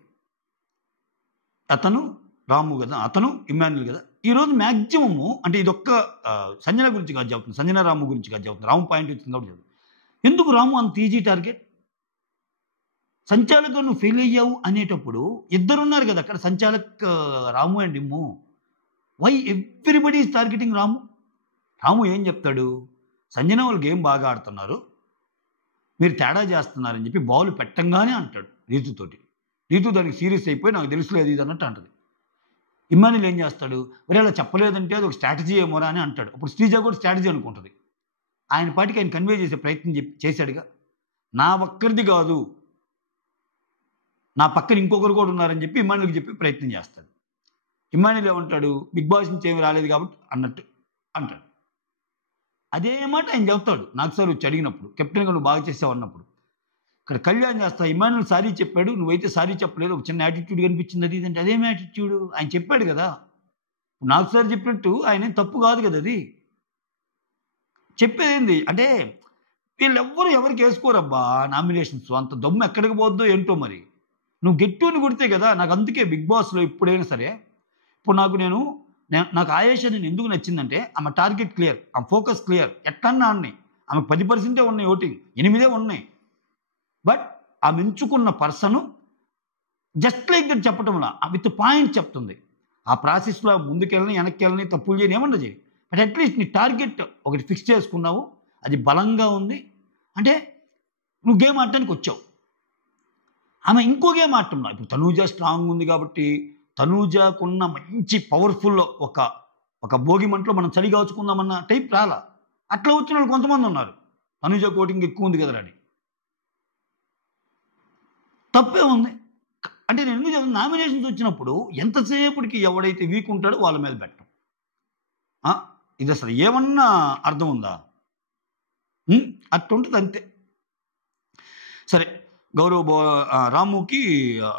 అతను రాము కదా, అతను ఇమ్మాన్యుల్ కదా. ఈరోజు మ్యాక్సిమము అంటే ఇదొక్క సంజన గురించి కాదు చెప్తుంది, సంజన రాము గురించి కాదు చెప్తుంది, రాము పాయింట్ వచ్చింది కాబట్టి చెప్తుంది. ఎందుకు రాము అంత ఈజీ టార్గెట్? సంచాలకుగా నువ్వు ఫెయిల్ అయ్యావు అనేటప్పుడు ఇద్దరున్నారు కదా అక్కడ, సంచాలక్ Ramu and Immu. Why everybody is targeting Ramu? Ramu ఏం చెప్తాడు? సంజన వాళ్ళు గేమ్ బాగా ఆడుతున్నారు, మీరు తేడా చేస్తున్నారని చెప్పి బాల్ పెట్టంగానే అంటాడు రీతుతోటి. రీతు దానికి సీరియస్ అయిపోయి నాకు తెలుసులేదు ఇది అన్నట్టు అంటది. ఇమ్మాన్యుల్ ఏం చేస్తాడు? మరి అలా చెప్పలేదంటే అది ఒక స్ట్రాటజీ ఏమోరా అని అంటాడు. అప్పుడు శ్రీజ కూడా స్ట్రాటజీ అనుకుంటుంది. ఆయన పాటికి ఆయన కన్వే చేసే ప్రయత్నం చేశాడుగా. నా ఒక్కరిది కాదు, నా పక్కన ఇంకొకరు కూడా ఉన్నారని చెప్పి ఇమ్మాన్యుల్కి చెప్పి ప్రయత్నం చేస్తాడు. ఇమ్మాన్యుల్ ఏమంటాడు? బిగ్ బాస్ నుంచి ఏమి రాలేదు కాబట్టి అన్నట్టు అంటాడు. అదే మాట ఆయన చెప్తాడు నాకు సార్ వచ్చి అడిగినప్పుడు, కెప్టెన్గా నువ్వు బాగా చేసావు అన్నప్పుడు. ఇక్కడ కళ్యాణ్ చేస్తా, ఇమ్మాన్యుల్ సారీ చెప్పాడు, నువ్వైతే సారీ చెప్పలేదు, ఒక చిన్న యాటిట్యూడ్ కనిపించింది అది ఇదంటే. అదేం యాటిట్యూడ్? ఆయన చెప్పాడు కదా, నాకు సార్ చెప్పినట్టు ఆయన తప్పు కాదు కదా అది. చెప్పేదేంది అంటే వీళ్ళెవ్వరు ఎవరికి వేసుకోరబ్బా నామినేషన్స్. అంత దమ్ము ఎక్కడికి పోద్దో ఏంటో మరి. నువ్వు గెట్టుని కొడితే కదా. నాకు అందుకే బిగ్ బాస్లో ఎప్పుడైనా సరే, ఇప్పుడు నాకు ఆయేష నేను ఎందుకు నచ్చిందంటే ఆమె టార్గెట్ క్లియర్, ఆమె ఫోకస్ క్లియర్. ఎట్లన్నా అన్నీ ఆమెకు 10% ఉన్నాయి ఓటింగ్, 8 ఉన్నాయి. బట్ ఆమె ఎంచుకున్న పర్సను జస్ట్ లైక్ దట్ చెప్పటంలా విత్ పాయింట్ చెప్తుంది. ఆ ప్రాసెస్లో ముందుకెళ్ళని వెనక్కి వెళ్ళని తప్పులు చేయని ఏమన్నా చేయి, బట్ అట్లీస్ట్ నీ టార్గెట్ ఒకటి ఫిక్స్ చేసుకున్నావు, అది బలంగా ఉంది అంటే నువ్వు గేమ్ ఆడటానికి వచ్చావు. ఆమె ఇంకో గేమ్ ఆడుతున్నావు. ఇప్పుడు తనూజ స్ట్రాంగ్ ఉంది కాబట్టి తనూజకున్న మంచి పవర్ఫుల్ ఒక భోగి మంటలో మనం చలి కాచుకుందామన్న టైప్ రాలా. అట్లా వచ్చిన వాళ్ళు కొంతమంది ఉన్నారు, తనూజ కోటింగ్ ఎక్కువ ఉంది కదరా అని. తప్పే ఉంది అంటే నేను ఎందుకు చెప్తాను, నామినేషన్స్ వచ్చినప్పుడు ఎంతసేపటికి ఎవడైతే వీక్ ఉంటాడో వాళ్ళ మీద పెట్టడం. ఇది అసలు ఏమన్నా అర్థం ఉందా? అట్టుంటుంది అంతే. సరే, రాముకి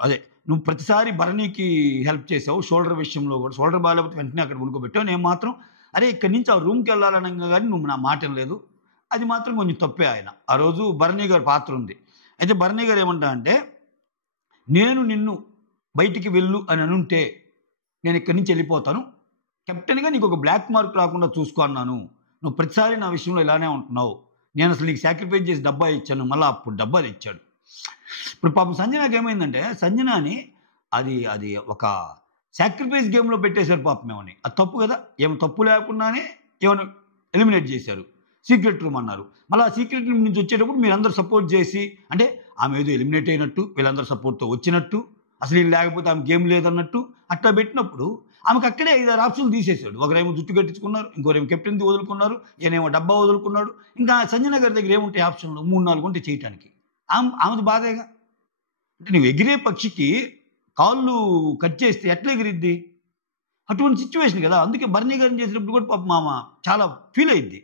అదే నువ్వు ప్రతిసారి భరణికి హెల్ప్ చేసావు షోల్డర్ విషయంలో కూడా. షోల్డర్ బాగాలేకపోతే వెంటనే అక్కడ ఉనుకోబెట్టావు. నేను మాత్రం అరే ఇక్కడి నుంచి ఆ రూమ్కి వెళ్ళాలనగా కానీ నువ్వు నా మాట లేదు. అది మాత్రం కొంచెం తప్పే. ఆయన ఆ రోజు భరణి గారి పాత్ర ఉంది. అయితే భరణి గారు ఏమంటా అంటే, నేను నిన్ను బయటికి వెళ్ళు అని అనుంటే నేను ఇక్కడి నుంచి వెళ్ళిపోతాను, కెప్టెన్గా నీకు ఒక బ్లాక్ మార్క్ రాకుండా చూసుకో అన్నాను. నువ్వు ప్రతిసారి నా విషయంలో ఇలానే ఉంటున్నావు, నేను అసలు నీకు సాక్రిఫైస్ చేసి డబ్బా ఇచ్చాను, మళ్ళీ అప్పుడు డబ్బాలు ఇచ్చాడు. ఇప్పుడు పాపం సంజనాకి ఏమైందంటే, సంజనాని అది ఒక సాక్రిఫైస్ గేమ్లో పెట్టేశారు పాపం. ఏమని అది తప్పు కదా, ఏమో తప్పు లేకుండానే ఏమైనా ఎలిమినేట్ చేశారు. సీక్రెట్ రూమ్ అన్నారు. మళ్ళీ ఆ సీక్రెట్ రూమ్ నుంచి వచ్చేటప్పుడు మీరందరూ సపోర్ట్ చేసి, అంటే ఆమె ఏదో ఎలిమినేట్ అయినట్టు, వీళ్ళందరూ సపోర్ట్తో వచ్చినట్టు, అసలు వీళ్ళు లేకపోతే ఆమె గేమ్ లేదన్నట్టు అట్లా పెట్టినప్పుడు ఆమెకు అక్కడే 5-6 ఆప్షన్లు తీసేసాడు. ఒకరేమో జుట్టు కట్టించుకున్నారు, ఇంకోరేమో కెప్టెన్ది వదులుకున్నారు, ఈయనేమో డబ్బా వదులుకున్నాడు. ఇంకా సంజన గారి దగ్గర ఏముంటాయి ఆప్షన్లు? 3-4 ఉంటాయి చేయటానికి. ఆమెది బాధేగా. అంటే నువ్వు ఎగిరే పక్షికి కాళ్ళు కట్ చేస్తే ఎట్లా ఎగిరిద్ది? అటువంటి సిచ్యువేషన్ కదా. అందుకే భరణి గారిని చేసినప్పుడు కూడా పాప మామ చాలా ఫీల్ అయ్యిద్ది.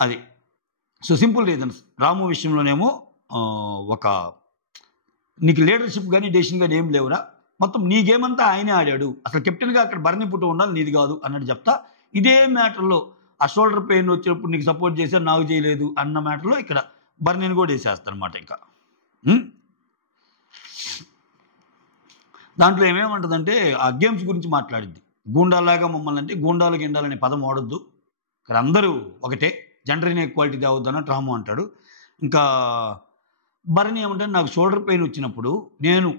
అది సో సింపుల్ రీజన్స్. రాము విషయంలోనేమో నీకు లీడర్షిప్ కానీ డెసిషన్ కానీ ఏం లేవురా, మొత్తం నీ గేమ్ అంతా ఆయనే ఆడాడు, అసలు కెప్టెన్గా అక్కడ భరణి పుట్టు ఉండాలి, నీది కాదు అన్నట్టు చెప్తా. ఇదే మ్యాటర్లో ఆ షోల్డర్ పెయిన్ వచ్చినప్పుడు నీకు సపోర్ట్ చేశారు, నాకు చేయలేదు అన్న మ్యాటర్లో ఇక్కడ భరణిని కూడా వేసేస్తాను అనమాట. ఇంకా దాంట్లో ఏమేమంటుందంటే ఆ గేమ్స్ గురించి మాట్లాడిద్ది. గూండాలాగా మమ్మల్ని అంటే గూండాలు గిండాలనే పదం వాడొద్దు, ఇక్కడ అందరూ ఒకటే, జెండర్ ఈక్వాలిటీ తేవద్దు అన్నట్టు రాము అంటాడు. ఇంకా భరణి ఏమంటే, నాకు షోల్డర్ పెయిన్ వచ్చినప్పుడు నేను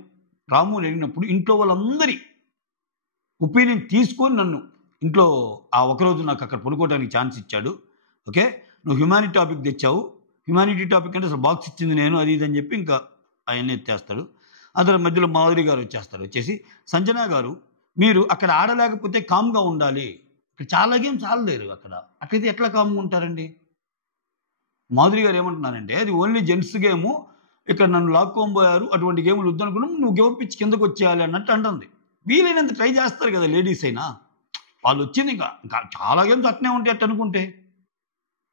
రాము అడిగినప్పుడు ఇంట్లో వాళ్ళందరి ఒపీనియన్ తీసుకొని నన్ను ఇంట్లో ఆ ఒకరోజు నాకు అక్కడ పడుకోవడానికి ఛాన్స్ ఇచ్చాడు. ఓకే, నువ్వు హ్యుమానిటీ టాపిక్ తెచ్చావు, హ్యుమానిటీ టాపిక్ అంటే అసలు బాక్స్ ఇచ్చింది నేను, అది ఇది అని చెప్పి ఇంకా ఆయన్ని ఎత్తేస్తాడు. అతని మధ్యలో మాధురి గారు వచ్చేస్తారు. వచ్చేసి, సంజన గారు మీరు అక్కడ ఆడలేకపోతే కామ్గా ఉండాలి, ఇక్కడ చాలా గేమ్స్ ఆడలేరు అక్కడ. అట్లయితే ఎట్లా కామ్గా ఉంటారండి? మాధురి గారు ఏమంటున్నారంటే అది ఓన్లీ జెంట్స్ గేము, ఇక్కడ నన్ను లాక్కోబోయారు, అటువంటి గేములు వద్దనుకున్నాం, నువ్వు గివ్ అప్ ఇచ్చి కిందకు వచ్చేయాలి అన్నట్టు అంటుంది. వీలైనంత ట్రై చేస్తారు కదా లేడీస్ అయినా. వాళ్ళు వచ్చింది ఇంకా ఇంకా చాలా గేమ్స్ అట్నే ఉంటాయి అట్టు అనుకుంటే.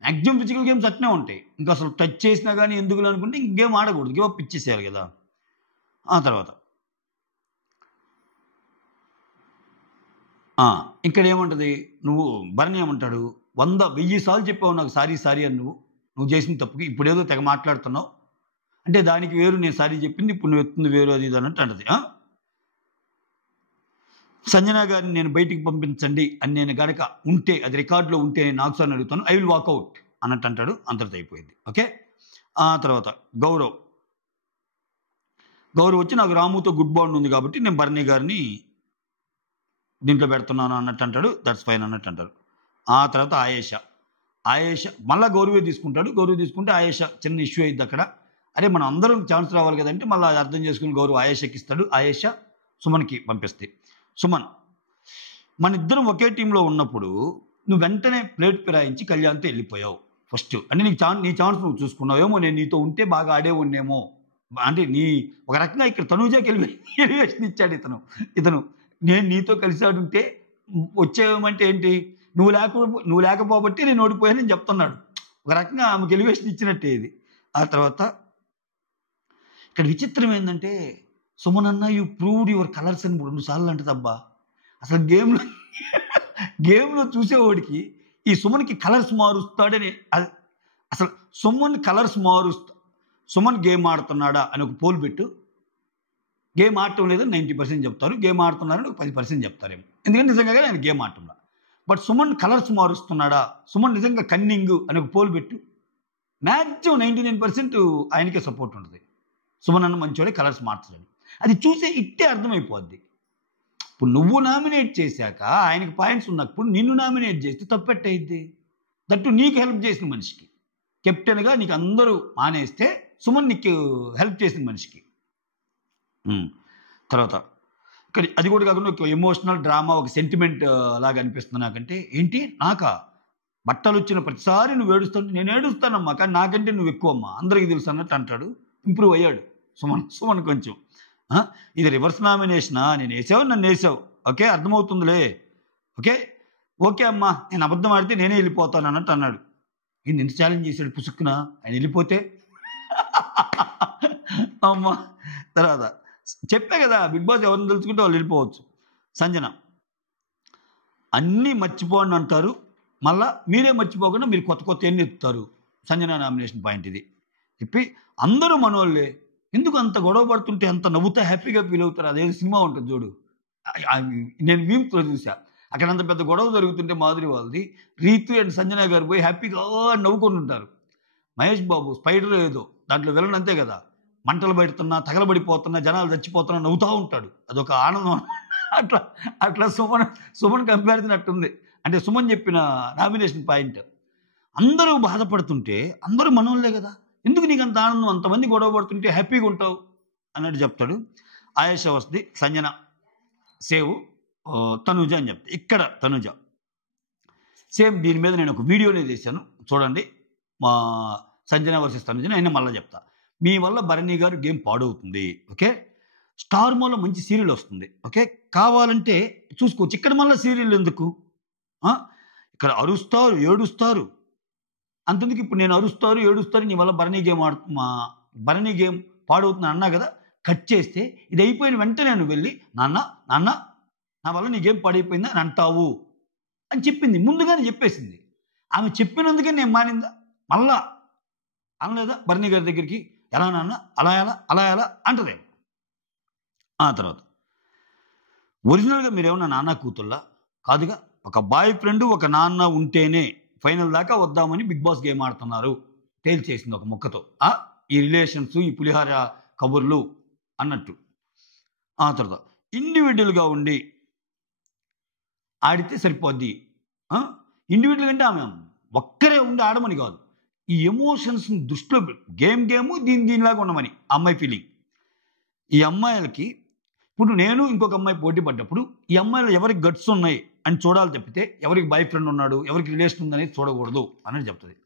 మ్యాక్సిమం ఫిజికల్ గేమ్స్ అట్నే ఉంటాయి. ఇంకా అసలు టచ్ చేసినా కానీ ఎందుకు అనుకుంటే ఇంక గేమ్ ఆడకూడదు, గివ్ అప్ ఇచ్చేసేయాలి కదా. ఆ తర్వాత ఇక్కడ ఏమంటది, నువ్వు భరణి ఏమంటాడు, 100,000 సార్లు చెప్పావు నాకు సారీ సారీ అని, నువ్వు చేసిన తప్పుకి ఇప్పుడేదో తెగ మాట్లాడుతున్నావు అంటే దానికి వేరు నేను సారీ చెప్పింది, ఇప్పుడు నువ్వు ఎత్తుంది వేరు, అది ఇది అన్నట్టు అంటది. సంజన గారిని నేను బయటికి పంపించండి అని నేను గనక ఉంటే, అది రికార్డులో ఉంటే నేను నాకు సార్ అడుగుతాను, ఐ విల్ వాకౌట్ అన్నట్టు అంటాడు. అంతటితో అయిపోయింది. ఓకే. ఆ తర్వాత గౌరవ్ వచ్చి నాకు రాముతో గుడ్ బాండ్ ఉంది కాబట్టి నేను భరణి గారిని దీంట్లో పెడుతున్నాను అన్నట్టు అంటాడు. దట్స్ ఫైన్ అన్నట్టు అంటారు. ఆ తర్వాత ఆయేష మళ్ళీ గౌరవే తీసుకుంటాడు. గౌరవ్ తీసుకుంటే ఆయేష చిన్న ఇష్యూ అయింది అక్కడ. అరే మనం అందరం ఛాన్స్ రావాలి కదంటే మళ్ళీ అర్థం చేసుకుని గౌరవ్ ఆయేషకి ఇస్తాడు. ఆయేష సుమన్కి పంపిస్తే, సుమన్ మన ఇద్దరం ఒకే టీంలో ఉన్నప్పుడు నువ్వు వెంటనే ప్లేట్ ఫిరాయించి కళ్యాణ్తో వెళ్ళిపోయావు ఫస్ట్. అంటే నీ ఛాన్స్ నువ్వు చూసుకున్నావేమో, నేను నీతో ఉంటే బాగా ఆడే ఉండేమో అంటే నీ ఒక రకంగా ఇక్కడ తనూజాకి ఎలివేషన్ ఇచ్చాడు ఇతను నేను నీతో కలిసి ఆడుంటే వచ్చేయమంటే ఏంటి, నువ్వు లేకపోబట్టి నేను ఓడిపోయానని చెప్తున్నాడు. ఒక రకంగా ఆమెకు ఎలివేషన్ ఇచ్చినట్టే ఇది. ఆ తర్వాత ఇక్కడ విచిత్రం ఏంటంటే, సుమన్ అన్న యూ ప్రూవ్డ్ యువర్ కలర్స్ అని 2 సార్లు అంటది. అబ్బా అసలు గేమ్లో చూసేవాడికి ఈ సుమన్కి కలర్స్ మారుస్తాడని, అసలు సుమన్ కలర్స్ సుమన్ గేమ్ ఆడుతున్నాడా అని ఒక పోల్ పెట్టు. గేమ్ ఆడటం లేదని 90% చెప్తారు, గేమ్ ఆడుతున్నారని ఒక 10% చెప్తారేమో, ఎందుకంటే నిజంగా ఆయన గేమ్ ఆడటంలా. బట్ సుమన్ కలర్స్ మారుస్తున్నాడా, సుమన్ నిజంగా కన్నింగ్ అని ఒక పోల్ పెట్టు. మ్యాక్సిమం 99% ఆయనకే సపోర్ట్ ఉంటుంది. సుమన్ అన్న మంచోడే, కలర్స్ మార్చలేడు. అది చూసే ఇట్టే అర్థమైపోద్ది. ఇప్పుడు నువ్వు నామినేట్ చేశాక ఆయనకి పాయింట్స్ ఉన్నప్పుడు నిన్ను నామినేట్ చేస్తే తప్పెట్టయిద్ది. దట్టు నీకు హెల్ప్ చేసిన మనిషికి, కెప్టెన్గా నీకు అందరూ మానేస్తే సుమన్ నీకు హెల్ప్ చేసిన మనిషికి. తర్వాత ఇక్కడ అది కూడా కాకుండా ఒక ఎమోషనల్ డ్రామా, ఒక సెంటిమెంట్ లాగా అనిపిస్తుంది నాకంటే. ఏంటి బట్టలు వచ్చిన ప్రతిసారి నువ్వు ఏడుస్తుంటే నేను ఏడుస్తానమ్మా, కానీ నాకంటే నువ్వు ఎక్కువమ్మా, అందరికీ తెలుసు అన్నట్టు అంటాడు. ఇంప్రూవ్ అయ్యాడు సుమన్ కొంచెం. ఇది రివర్స్ నామినేషనా, నేను వేసావు నన్ను వేసావు, ఓకే అర్థమవుతుందిలే, ఓకే అమ్మా నేను అబద్ధం ఆడితే నేనే వెళ్ళిపోతాను అన్నట్టు అన్నాడు. ఈయన ఎంత ఛాలెంజ్ చేశాడు పుసుక్కున, ఆయన వెళ్ళిపోతే అమ్మా. తర్వాత చెప్పే కదా బిగ్ బాస్ ఎవరిని తెలుసుకుంటే వాళ్ళు వెళ్ళిపోవచ్చు. సంజన అన్నీ మర్చిపోండి అంటారు, మళ్ళీ మీరే మర్చిపోకుండా మీరు కొత్త ఎన్ని ఎత్తుతారు. సంజన నామినేషన్ పాయింట్ ఇది చెప్పి అందరూ మనోళ్ళే, ఎందుకు అంత గొడవ పడుతుంటే అంత నవ్వుతా హ్యాపీగా ఫీల్ అవుతారు. అదేదో సినిమా ఉంటుంది చూడు, నేను మీమ్స్లో చూసా, అక్కడ అంత పెద్ద గొడవ జరుగుతుంటే మాధురి వాళ్ళది, రీతు అండ్ సంజన గారు పోయి హ్యాపీగా నవ్వుకొని ఉంటారు. మహేష్ బాబు స్పైడర్ ఏదో దాంట్లో వెళ్ళను అంతే కదా, మంటలు పెడుతున్నా, తగలబడిపోతున్నా, జనాలు చచ్చిపోతున్నా నవ్వుతూ ఉంటాడు, అదొక ఆనందం. అట్లా సుమన్ కంపారిజన్ అట్టుంది. అంటే సుమన్ చెప్పిన నామినేషన్ పాయింట్, అందరూ బాధపడుతుంటే అందరూ మనోళ్ళే కదా, ఎందుకు నీకు అంత ఆనందం, అంతమంది గొడవ పడుతుంటే హ్యాపీగా ఉంటావు అన్నట్టు చెప్తాడు. ఆయేష వస్తుంది, సంజన సేవ్, తనుజ అని చెప్తా. ఇక్కడ తనుజ సేమ్ దీని మీద నేను ఒక వీడియోనే చేశాను చూడండి, మా సంజన వర్సెస్ తనుజని. అయినా మళ్ళీ చెప్తా, మీ వల్ల భరణి గారు గేమ్ పాడవుతుంది. ఓకే, స్టార్ మాలో మంచి సీరియల్ వస్తుంది, ఓకే కావాలంటే చూసుకోవచ్చు. ఇక్కడ మళ్ళీ సీరియల్ ఎందుకు, ఇక్కడ అరుస్తారు ఏడుస్తారు, అంతెందుకు ఇప్పుడు నేను అరుస్తారు ఏడుస్తారు నీ వల్ల భరణి గేమ్ పాడవుతుంది అన్నా కదా, కట్ చేస్తే ఇది అయిపోయిన వెంటనే నువ్వు వెళ్ళి నాన్న నా వల్ల నీ గేమ్ పాడైపోయిందా అని అంటావు అని చెప్పింది, ముందుగానే చెప్పేసింది. ఆమె చెప్పినందుకే నేను మానిందా, మళ్ళా అనలేదా భరణి గారి దగ్గరికి, ఎలా నాన్న అలా ఎలా అంటదే. ఆ తర్వాత ఒరిజినల్గా మీరేమన్నా నాన్న కూతుళ్ళ కాదుగా, ఒక బాయ్ ఫ్రెండ్ ఒక నాన్న ఉంటేనే ఫైనల్ దాకా వద్దామని బిగ్ బాస్ గేమ్ ఆడుతున్నారు, తేల్చేసింది ఒక ముక్కతో. ఈ రిలేషన్స్, ఈ పులిహార కబుర్లు అన్నట్టు. ఆ తర్వాత ఇండివిజువల్గా ఉండి ఆడితే సరిపోద్ది. ఇండివిజువల్ అంటే ఆమె ఒక్కరే ఉండి ఆడమని కాదు, ఈ ఎమోషన్స్ని దృష్టిలో గేమ్ దీనిలాగా ఉండమని అమ్మాయి ఫీలింగ్. ఈ అమ్మాయిలకి ఇప్పుడు నేను ఇంకొక అమ్మాయి పోటీ పడ్డప్పుడు ఈ అమ్మాయిలు ఎవరికి గట్స్ ఉన్నాయి అని చూడాలి తప్పితే ఎవరికి బాయ్ ఫ్రెండ్ ఉన్నాడు, ఎవరికి రిలేషన్ ఉందనేది చూడకూడదు అనేది చెప్తుంది.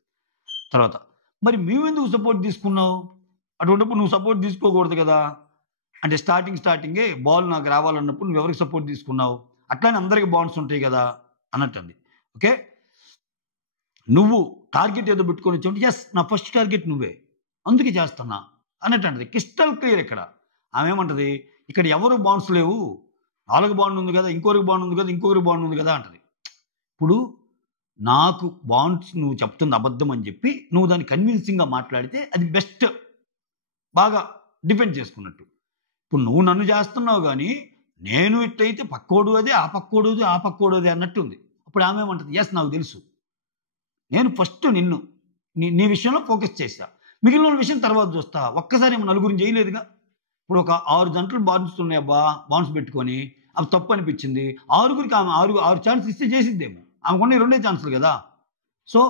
తర్వాత మరి మేమెందుకు సపోర్ట్ తీసుకున్నావు, అటువంటిప్పుడు నువ్వు సపోర్ట్ తీసుకోకూడదు కదా అంటే స్టార్టింగే బాల్ నాకు రావాలన్నప్పుడు నువ్వు ఎవరికి సపోర్ట్ తీసుకున్నావు, అట్లానే అందరికి బాండ్స్ ఉంటాయి కదా అన్నట్టుంది. ఓకే, నువ్వు టార్గెట్ ఏదో పెట్టుకొని వచ్చి ఎస్ నా ఫస్ట్ టార్గెట్ నువ్వే అందుకే చేస్తున్నా అన్నట్టు అంటది. క్రిస్టల్ క్లియర్ ఇక్కడ. ఆమె ఏమంటది, ఇక్కడ ఎవరు బాండ్స్ లేవు, వాళ్ళకి బాండ్ ఉంది కదా, ఇంకొకరికి బాండ్ ఉంది కదా, ఇంకొకరికి బాండ్ ఉంది కదా అంటది. ఇప్పుడు నాకు బాండ్స్ నువ్వు చెప్తుంది అబద్ధం అని చెప్పి నువ్వు దాన్ని కన్విన్సింగ్గా మాట్లాడితే అది బెస్ట్, బాగా డిఫెండ్ చేసుకున్నట్టు. ఇప్పుడు నువ్వు నన్ను చేస్తున్నావు కానీ నేను ఇట్లయితే పక్కోడు అదే, ఆ పక్కోడు అదే, ఆ పక్కోడు అదే అన్నట్టుంది. అప్పుడు ఆమె ఏమంటది, ఎస్ నాకు తెలుసు, నేను ఫస్ట్ నిన్ను నీ విషయంలో ఫోకస్ చేస్తా, మిగిలిన విషయం తర్వాత చూస్తా. ఒక్కసారి ఏమో నలుగురిని చేయలేదుగా. ఇప్పుడు ఒక 6 జంటలు బాండ్స్ ఉన్నాయి అబ్బా, బాండ్స్ పెట్టుకొని అవి తప్పు అనిపించింది, 6గురికి ఆమె 6 ఛాన్స్ ఇస్తే చేసిద్దేమో. ఆమెకున్న 2 ఛాన్సులు కదా. సో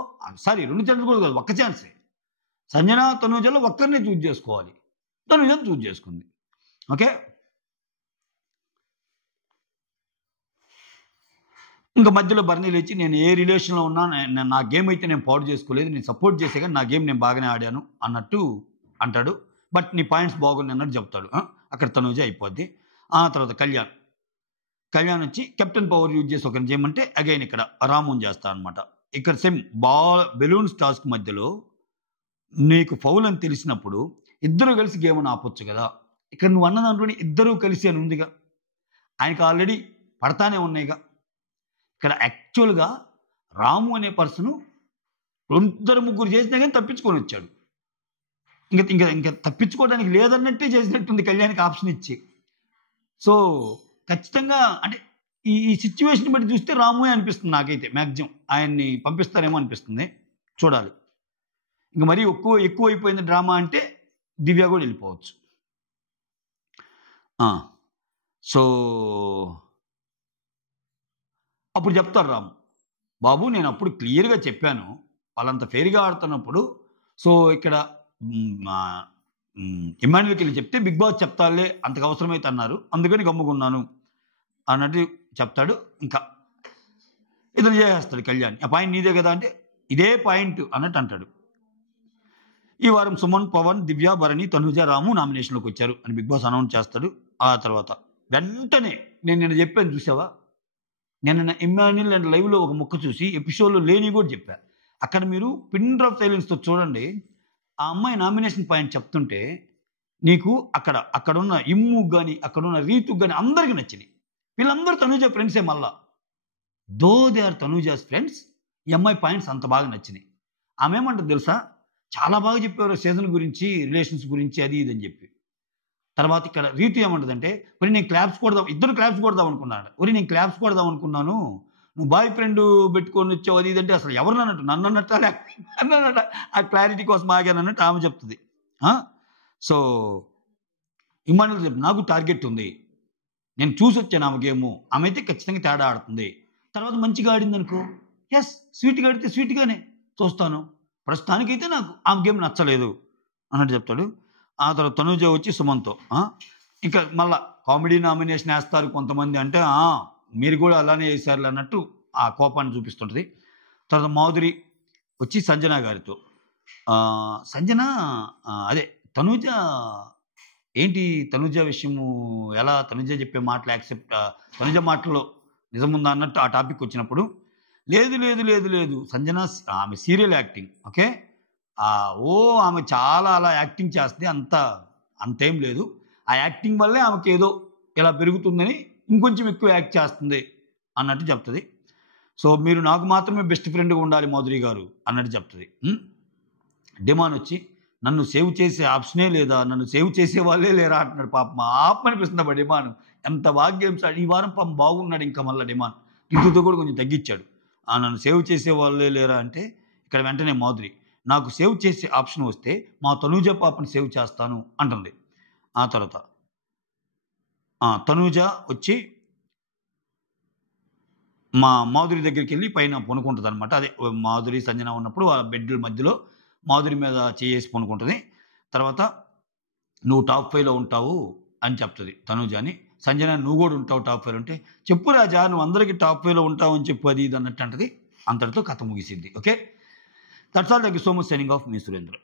సారీ 2 ఛాన్సులు కూడా కాదు, ఒక్క ఛాన్సే. సంజన తనూజలో ఒక్కరినే చూజ్ చేసుకోవాలి, తనూజను చూజ్ చేసుకుంది. ఓకే, ఇంకా మధ్యలో బర్నీ లేచి నేను ఏ రిలేషన్లో ఉన్నా నా గేమ్ అయితే నేను పాడు చేసుకోలేదు, నేను సపోర్ట్ చేసే కానీ నా గేమ్ నేను బాగానే ఆడాను అన్నట్టు అంటాడు. బట్ నీ పాయింట్స్ బాగున్నాయి అన్నట్టు చెప్తాడు. అక్కడ తనూజ అయిపోద్ది. ఆ తర్వాత కళ్యాణ్ వచ్చి కెప్టెన్ పవర్ యూజ్ చేసి ఒకరిని చేయమంటే అగైన్ ఇక్కడ రామోన్ చేస్తా అనమాట. ఇక్కడ సేమ్ బెలూన్స్ టాస్క్ మధ్యలో నీకు ఫౌల్ అని తెలిసినప్పుడు ఇద్దరు కలిసి గేమ్ అని ఆపొచ్చు కదా. ఇక్కడ నువ్వు అన్న దాంట్లోనే ఇద్దరూ కలిసి అని ఉందిగా, ఆయనకు ఆల్రెడీ పడతానే ఉన్నాయిగా. ఇక్కడ యాక్చువల్గా రాము అనే పర్సను 2-3 చేసినా కానీ తప్పించుకొని వచ్చాడు. ఇంకా తప్పించుకోవడానికి లేదన్నట్టే చేసినట్టుంది కళ్యాణ్కి ఆప్షన్ ఇచ్చి. సో ఖచ్చితంగా అంటే ఈ సిచ్యువేషన్ బట్టి చూస్తే రాముయే అనిపిస్తుంది నాకైతే. మ్యాక్సిమం ఆయన్ని పంపిస్తారేమో అనిపిస్తుంది, చూడాలి. ఇంకా మరీ ఎక్కువ అయిపోయింది డ్రామా అంటే దివ్య కూడా వెళ్ళిపోవచ్చు. సో అప్పుడు చెప్తారు రాము, బాబు నేను అప్పుడు క్లియర్గా చెప్పాను వాళ్ళంత ఫెయిర్గా ఆడుతున్నప్పుడు. సో ఇక్కడ ఇమాన్యుల్కి వెళ్ళి చెప్తే బిగ్ బాస్ చెప్తాలే అంతకు అవసరమైతే అన్నారు, అందుకని గమ్ముకున్నాను అన్నట్టు చెప్తాడు. ఇంకా ఇతను చేసేస్తాడు కళ్యాణ్, ఆ పాయింట్ నీదే కదా అంటే ఇదే పాయింట్ అన్నట్టు అంటాడు. ఈ వారం సుమన్, పవన్, దివ్య, భరణి, తనుజ, రాము నామినేషన్లోకి వచ్చారు అని బిగ్ బాస్ అనౌన్స్ చేస్తాడు. ఆ తర్వాత వెంటనే నేను చెప్పాను చూసావా, నేను ఇమాన్యుల్ అండ్ లైవ్లో ఒక ముక్క చూసి ఎపిసోడ్లో లేని కూడా చెప్పా. అక్కడ మీరు పిన్ డ్రాప్ సైలెన్స్తో చూడండి, ఆ అమ్మాయి నామినేషన్ పాయింట్ చెప్తుంటే నీకు అక్కడున్న ఇమ్ముకు కానీ అక్కడున్న రీతుకు కానీ అందరికీ నచ్చినాయి. వీళ్ళందరూ తనూజ ఫ్రెండ్సే. మళ్ళా దో దే ఆర్ తనూజాస్ ఫ్రెండ్స్, ఈ అమ్మాయి పాయింట్స్ అంత బాగా నచ్చినాయి. ఆమె ఏమంటుంది తెలుసా, చాలా బాగా చెప్పారు సీజన్ గురించి, రిలేషన్స్ గురించి, అది ఇది అని చెప్పి. తర్వాత ఇక్కడ రీతు ఏమంటుందంటే, మరి నేను క్లాప్స్ కొడదాం, ఇద్దరు క్లాప్స్ కొడదాం అనుకున్నాడు. నేను క్లాప్స్ కొడదాం అనుకున్నాను, నువ్వు బాయ్ ఫ్రెండ్ పెట్టుకొని వచ్చావు అది ఇదంటే అసలు ఎవరు అన్నట్టు, నన్ను అన్నట్టు ఆ క్లారిటీ కోసం ఆగాను అన్నట్టు ఆమె చెప్తుంది. సో ఇమాన్యుల్ చెప్పి నాకు టార్గెట్ ఉంది, నేను చూసి వచ్చాను ఆమె గేము, ఆమె అయితే ఖచ్చితంగా తేడా ఆడుతుంది. తర్వాత మంచిగా ఆడింది అనుకో, ఎస్ స్వీట్గా ఆడితే స్వీట్గానే చూస్తాను, ప్రస్తుతానికైతే నాకు ఆమె గేమ్ నచ్చలేదు అన్నట్టు చెప్తాడు. ఆ తర్వాత తనూజ వచ్చి సుమన్తో ఇంకా మళ్ళా కామెడీ నామినేషన్ వేస్తారు కొంతమంది అంటే మీరు కూడా అలానే వేసారు అన్నట్టు ఆ కోపాన్ని చూపిస్తుంటుంది. తర్వాత మాధురి వచ్చి సంజన గారితో సంజన అదే తనూజ ఏంటి తనూజ విషయము ఎలా, తనూజ చెప్పే మాటలు యాక్సెప్ట్, తనూజ మాటల్లో నిజముందా అన్నట్టు ఆ టాపిక్ వచ్చినప్పుడు లేదు లేదు లేదు లేదు సంజన ఆమె సీరియల్ యాక్టింగ్ ఓకే, ఆమె చాలా అలా యాక్టింగ్ చేస్తుంది, అంతేం లేదు, ఆ యాక్టింగ్ వల్లే ఆమెకి ఏదో ఇలా పెరుగుతుందని ఇంకొంచెం ఎక్కువ యాక్ట్ చేస్తుంది అన్నట్టు చెప్తుంది. సో మీరు నాకు మాత్రమే బెస్ట్ ఫ్రెండ్గా ఉండాలి మాధురి గారు అన్నట్టు చెప్తుంది. డిమాన్ వచ్చి నన్ను సేవ్ చేసే ఆప్షనే లేదా, నన్ను సేవ్ చేసే వాళ్ళే లేరా అంటున్నాడు. పాపం అనిపిస్తుంది అబ్బా డిమాన్, ఎంత భాగ్యం సార్, ఈ వారం పాపం బాగున్నాడు. ఇంకా మళ్ళీ డిమాన్ ఇంటితో కూడా కొంచెం తగ్గించాడు. నన్ను సేవ్ చేసే వాళ్ళే లేరా అంటే ఇక్కడ వెంటనే మాధురి నాకు సేవ్ చేసే ఆప్షన్ వస్తే మా తనూజ పాపని సేవ్ చేస్తాను అంటుంది. ఆ తర్వాత తనూజ వచ్చి మా మాధురి దగ్గరికి వెళ్ళి పైన పొనుకుంటుంది అనమాట. అదే మాధురి సంజన ఉన్నప్పుడు ఆ బెడ్ల మధ్యలో మాధురి మీద చేసి పొనుకుంటుంది. తర్వాత నువ్వు టాప్ 5లో ఉంటావు అని చెప్తుంది తనూజ అని. సంజన నువ్వు కూడా ఉంటావు టాప్ 5 అంటే చెప్పు రాజా నువ్వు అందరికీ టాప్ 5లో ఉంటావు అని చెప్పు అది ఇది అన్నట్టు అంటది. అంతటితో కథ ముగిసింది. Okay, that's all. Thank you so much. Signing off me Surendra.